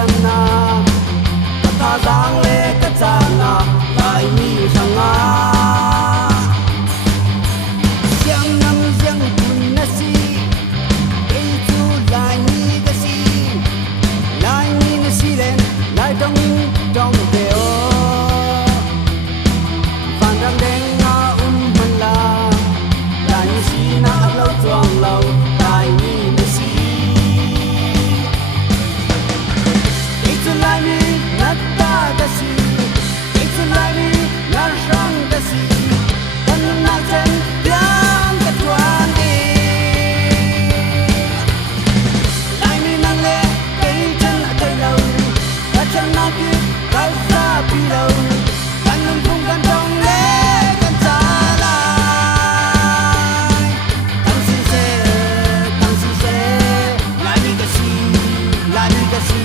siam na ta dang le ka cha na lai mi sang a siam nam siang kun na si ei chu lai mi ka si lai mi na si len lai dong te o van dang deng na man la lai mi si na lo chuang lo lai mi na si ei chu lai mi na ta ka si ei chu lai mi na rang ka si kan na chen yang ka tuan di lai mi nang le kai chen a kai lo ka chen na ki ka sa pi lo kan nung kung kan dong le kan cha lai kan si se lai mi ka si